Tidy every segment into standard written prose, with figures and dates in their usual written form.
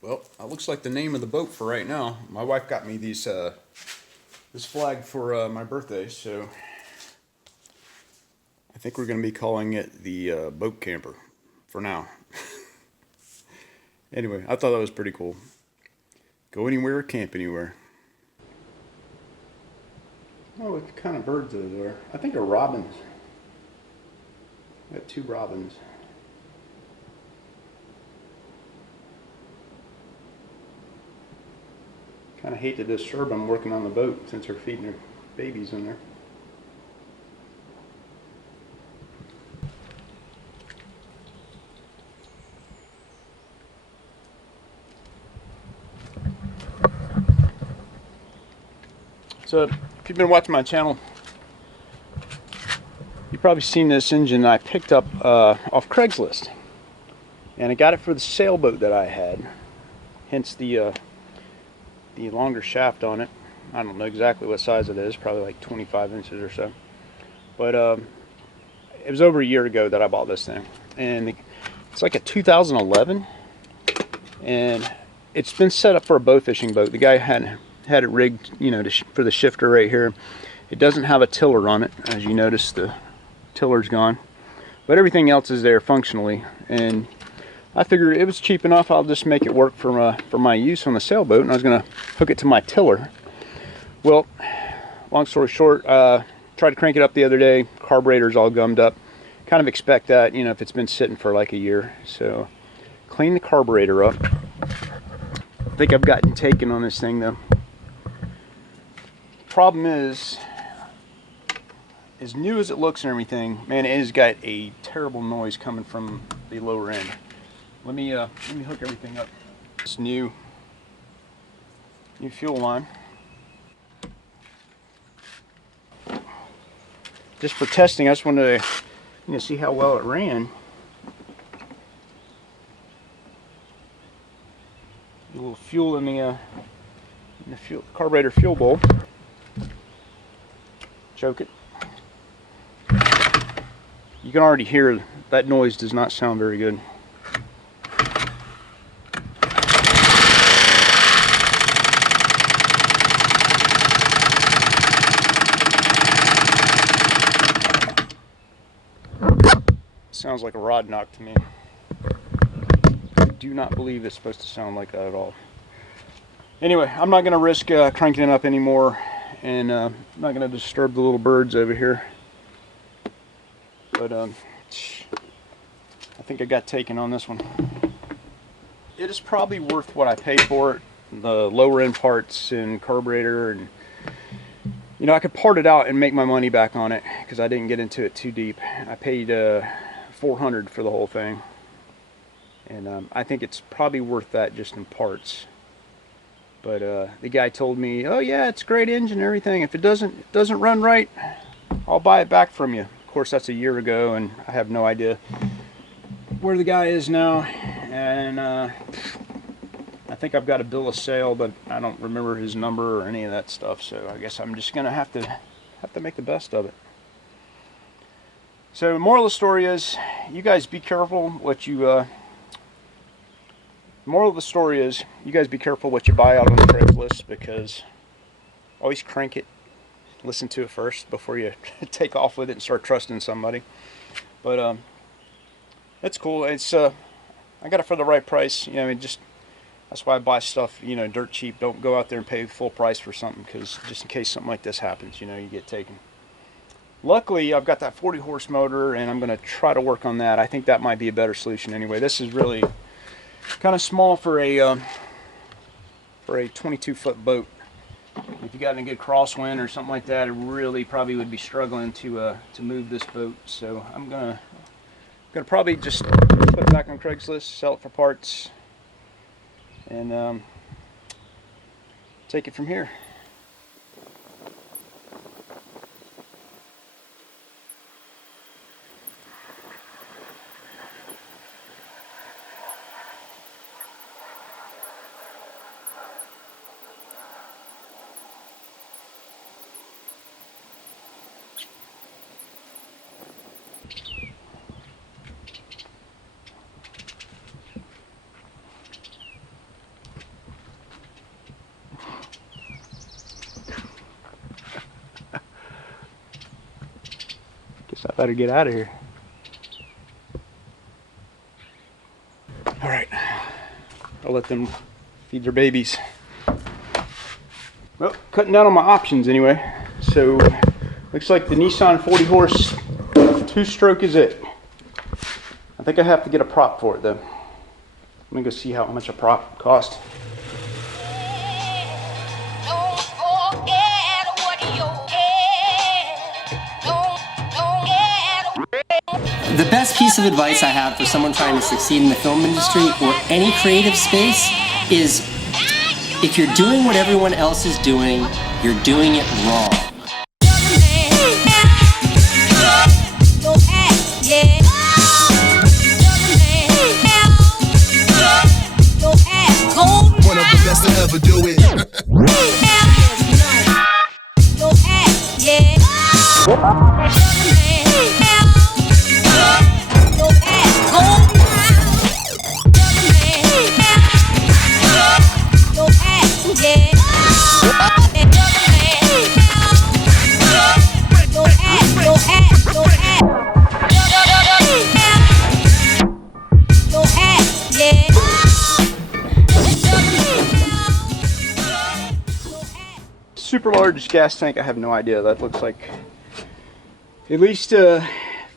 Well, that looks like the name of the boat for right now. My wife got me this flag for my birthday, so I think we're going to be calling it the boat camper for now. Anyway, I thought that was pretty cool. Go anywhere, camp anywhere. Oh, what kind of birds are there? I think they're robins. I got two robins. Kind of hate to disturb them working on the boat since they're feeding their babies in there. So, if you've been watching my channel, you've probably seen this engine I picked up off Craigslist. And I got it for the sailboat that I had, hence the longer shaft on it. I don't know exactly what size it is, probably like 25 inches or so. But it was over a year ago that I bought this thing. And it's like a 2011. And it's been set up for a bow fishing boat. The guy had it rigged, you know, for the shifter right here. It doesn't have a tiller on it. As you notice, the tiller's gone. But everything else is there functionally. And I figured it was cheap enough, I'll just make it work for my use on the sailboat, and I was going to hook it to my tiller. Well, long story short, tried to crank it up the other day, carburetor's all gummed up. Kind of expect that, you know, if it's been sitting for like a year. So, clean the carburetor up. I think I've gotten taken on this thing though. Problem is, as new as it looks and everything, man, it has got a terrible noise coming from the lower end. Let me hook everything up. This new fuel line. Just for testing, I just wanted to see how well it ran. A little fuel in the carburetor fuel bowl. Choke it. You can already hear that noise does not sound very good. Sounds like a rod knock to me. I do not believe it's supposed to sound like that at all. Anyway, I'm not going to risk cranking it up anymore, and I'm not going to disturb the little birds over here. But I think I got taken on this one. It is probably worth what I paid for it. The lower end parts and carburetor, and you know, I could part it out and make my money back on it because I didn't get into it too deep. I paid $400 for the whole thing, and I think it's probably worth that just in parts. But the guy told me, oh yeah, it's a great engine and everything. If it doesn't run right, I'll buy it back from you. Of course, that's a year ago, and I have no idea where the guy is now. And I think I've got a bill of sale, but I don't remember his number or any of that stuff. So I guess I'm just gonna have to make the best of it. So the moral of the story is, you guys be careful what you. Moral of the story is, you guys be careful what you buy out on Craigslist, because always crank it, listen to it first before you take off with it and start trusting somebody. But it's cool. It's I got it for the right price. You know, I mean, just that's why I buy stuff, you know, dirt cheap. Don't go out there and pay full price for something, because just in case something like this happens, you know, you get taken. Luckily, I've got that 40 horse motor, and I'm going to try to work on that. I think that might be a better solution anyway. This is really kind of small for a 22-foot boat. If you got in a good crosswind or something like that, it really probably would be struggling to move this boat. So I'm gonna probably just put it back on Craigslist, sell it for parts, and take it from here. Better get out of here. All right, I'll let them feed their babies. Well, cutting down on my options anyway. So, looks like the Nissan 40 horse 2-stroke is it. I think I have to get a prop for it though. I'm gonna go see how much a prop costs. The best piece of advice I have for someone trying to succeed in the film industry or any creative space is if you're doing what everyone else is doing, you're doing it wrong. One of the best to ever do it. Super large gas tank, I have no idea. That looks like at least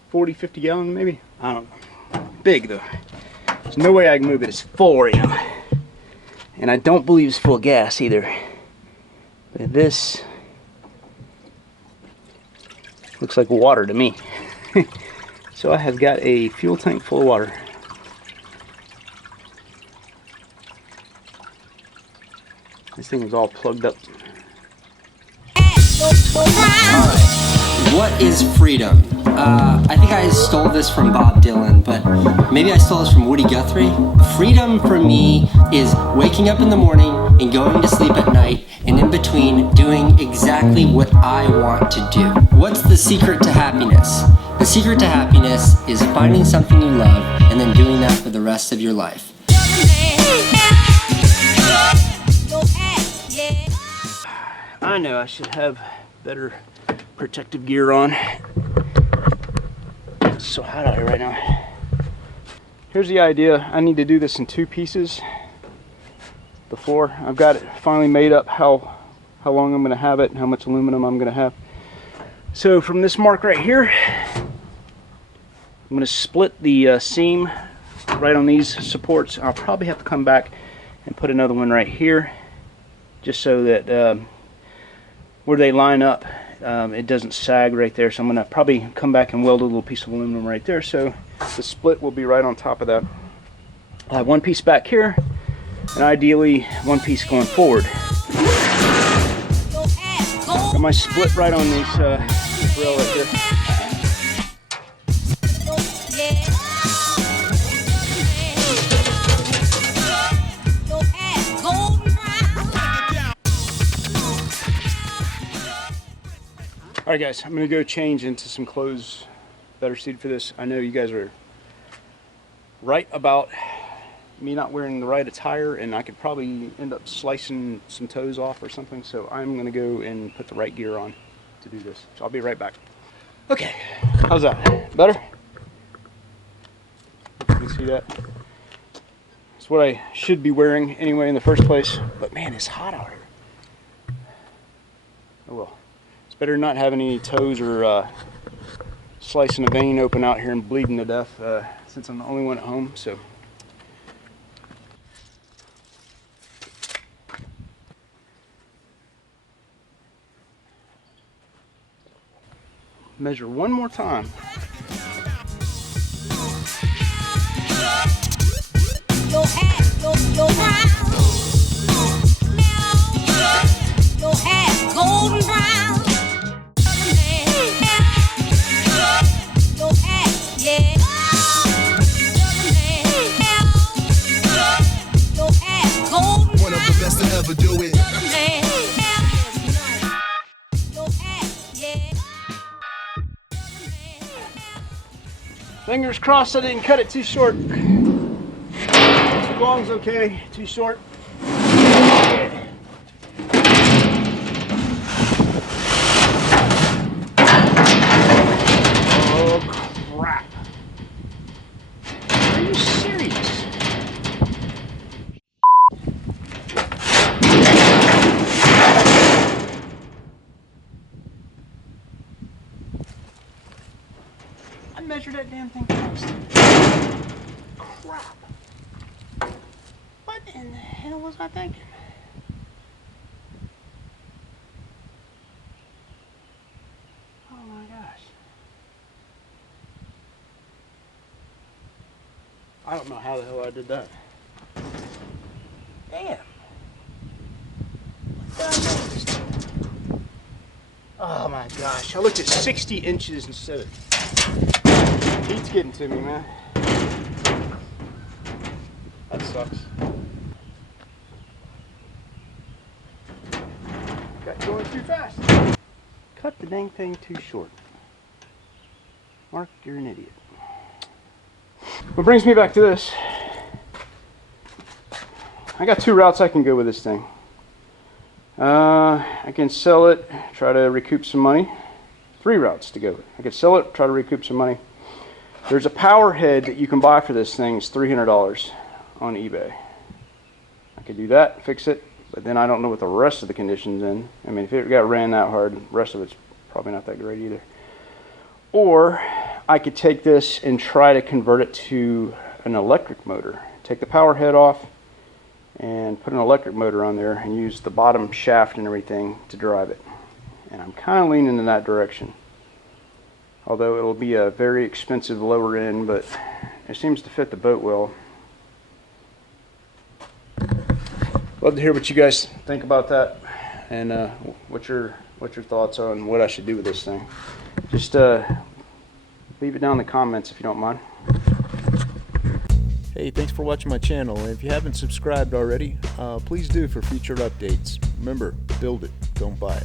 40, 50 gallon maybe. I don't know. Big though. There's no way I can move it. It's full right now. And I don't believe it's full of gas either. But this looks like water to me. So I have got a fuel tank full of water. This thing was all plugged up. What is freedom? I think I stole this from Bob Dylan, but maybe I stole this from Woody Guthrie. Freedom for me is waking up in the morning and going to sleep at night, and in between doing exactly what I want to do. What's the secret to happiness? The secret to happiness is finding something you love and then doing that for the rest of your life. I know I should have better protective gear on. It's so hot out here right now. Here's the idea. I need to do this in 2 pieces. The floor, I've got it finally made up how long I'm going to have it and how much aluminum I'm going to have. So from this mark right here, I'm going to split the seam right on these supports. I'll probably have to come back and put another one right here, just so that where they line up, it doesn't sag right there. So I'm going to probably come back and weld a little piece of aluminum right there, so the split will be right on top of that. I have one piece back here, and ideally one piece going forward. Got my split right on these rail right here. Alright guys, I'm going to go change into some clothes better suited for this. I know you guys are right about me not wearing the right attire, and I could probably end up slicing some toes off or something, so I'm going to go and put the right gear on to do this. So I'll be right back. Okay, how's that? Better? You can see that? It's what I should be wearing anyway in the first place, but man, it's hot out here. Oh well. Better not have any toes or slicing a vein open out here and bleeding to death, since I'm the only one at home. So measure one more time. Golden brown. One of the best to ever do it. Fingers crossed I didn't cut it too short. Too long's okay, too short. Oh damn thing fixed. Crap. What in the hell was I thinking? Oh my gosh. I don't know how the hell I did that. Damn. What the hell is this? Oh my gosh. I looked at 60 inches instead of... Heat's getting to me, man. That sucks. Got going too fast. Cut the dang thing too short. Mark, you're an idiot. What brings me back to this, I got 2 routes I can go with this thing. I can sell it, try to recoup some money. 3 routes to go with. I could sell it, try to recoup some money. There's a power head that you can buy for this thing. It's $300 on eBay. I could do that, fix it, but then I don't know what the rest of the condition's in. I mean, if it got ran that hard, the rest of it's probably not that great either. Or I could take this and try to convert it to an electric motor. Take the power head off and put an electric motor on there and use the bottom shaft and everything to drive it. And I'm kind of leaning in that direction. Although it'll be a very expensive lower end, but it seems to fit the boat well. Love to hear what you guys think about that, and what your thoughts are on what I should do with this thing. Just leave it down in the comments if you don't mind. Hey, thanks for watching my channel, and if you haven't subscribed already, please do for future updates. Remember, build it, don't buy it.